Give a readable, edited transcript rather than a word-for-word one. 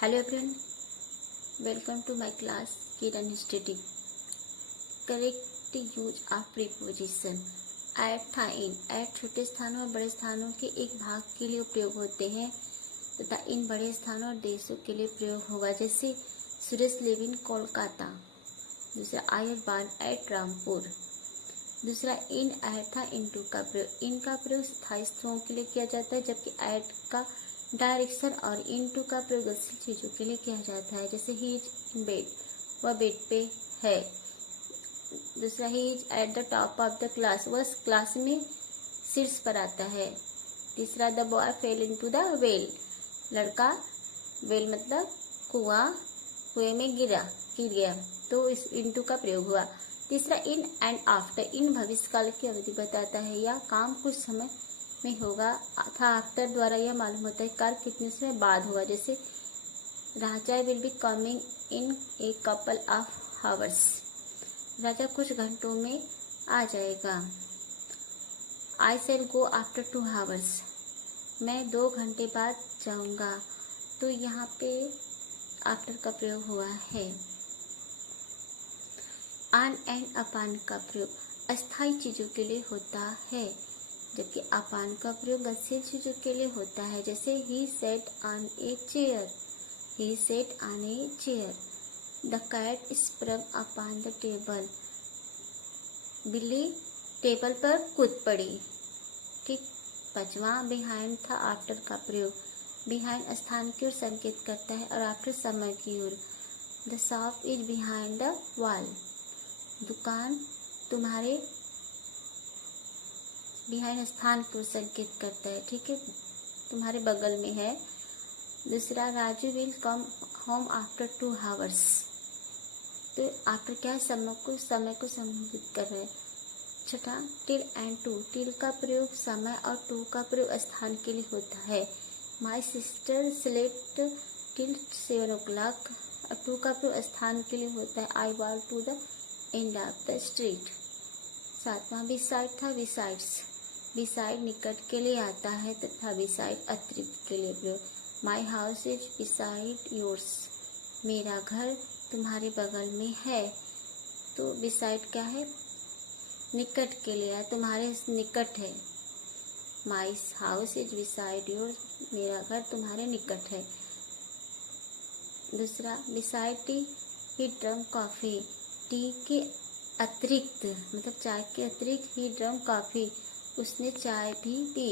Hello everyone, welcome to my class Kiran Study. Correct use of preposition. At था इन eight छोटे स्थानों और बड़े स्थानों के एक भाग के लिए प्रयोग होते हैं तथा इन बड़े स्थानों और देशों के लिए प्रयोग होगा। जैसे सुरेश लिव इन कोलकाता। दूसरा I am born at Rampur. दूसरा इन एट था इनटू का प्रयोग। इन का प्रयोग स्थायी वस्तुओं के लिए किया जाता है, जबकि एट का डायरेक्शन और इनटू का प्रयोग गतिशील चीजों के लिए किया जाता है। जैसे ही इज इन बेड, वह बेड पे है। दूसरा he is at the top of the class, वह क्लास में शीर्ष पर आता है। तीसरा the boy fail into the well, लड़का वेल मतलब कुआं, कुएं में गिर गया, तो इस इनटू का प्रयोग हुआ। तीसरा इन एंड आफ्टर, इन भविष्य काल की अवधि बताता है या काम कुछ समय में होगा था। आफ्टर द्वारा यह मालूम होता है कार्य कितने समय बाद होगा। जैसे Raja will be coming in a couple of hours, Raja कुछ घंटों में आ जाएगा। आई शैल गो आफ्टर 2 hours, मैं 2 घंटे बाद जाऊंगा, तो यहाँ पे आफ्टर का प्रयोग हुआ है। ऑन एंड अपान का प्रयोग अस्थायी चीजों के लिए होता है, जबकि अपान का प्रयोग गतिशील चीजों के लिए होता है। जैसे he sat on a chair, he sat on a chair. The cat sprang upon the table, बिल्ली टेबल पर कूद पड़ी। ठीक। पांचवा बिहाइंड था आफ्टर का प्रयोग। बिहाइंड स्थान की ओर संकेत करता है और आफ्टर समय की ओर। The shop is behind the wall, दुकान तुम्हारे बिहाइंड स्थान को संकेत करता है। ठीक है, तुम्हारे बगल में है। दूसरा Raju will come home after 2 hours, तो आफ्टर क्या है, समय को संबोधित कर रहे हैं। छठा टिल एंड टू, टिल का प्रयोग समय और टू का प्रयोग स्थान के लिए होता है। My sister slept till 7 o'clock, और टू का प्रयोग स्थान के लिए होता है। I walk to the end of the street. सातवां बिसाइड था बिसाइड्स, बिसाइड निकट के लिए आता है तथा बिसाइड अतिरिक्त के लिए प्रयोग। My house is beside yours, मेरा घर तुम्हारे बगल में है, तो बिसाइड क्या है, निकट के लिए है, तुम्हारे निकट है। My house is beside yours, मेरा घर तुम्हारे निकट है। दूसरा बिसाइड टी ही ड्रंक कॉफी, टी के अतिरिक्त मतलब चाय के अतिरिक्त ही ड्रंक कॉफी, उसने चाय भी पी।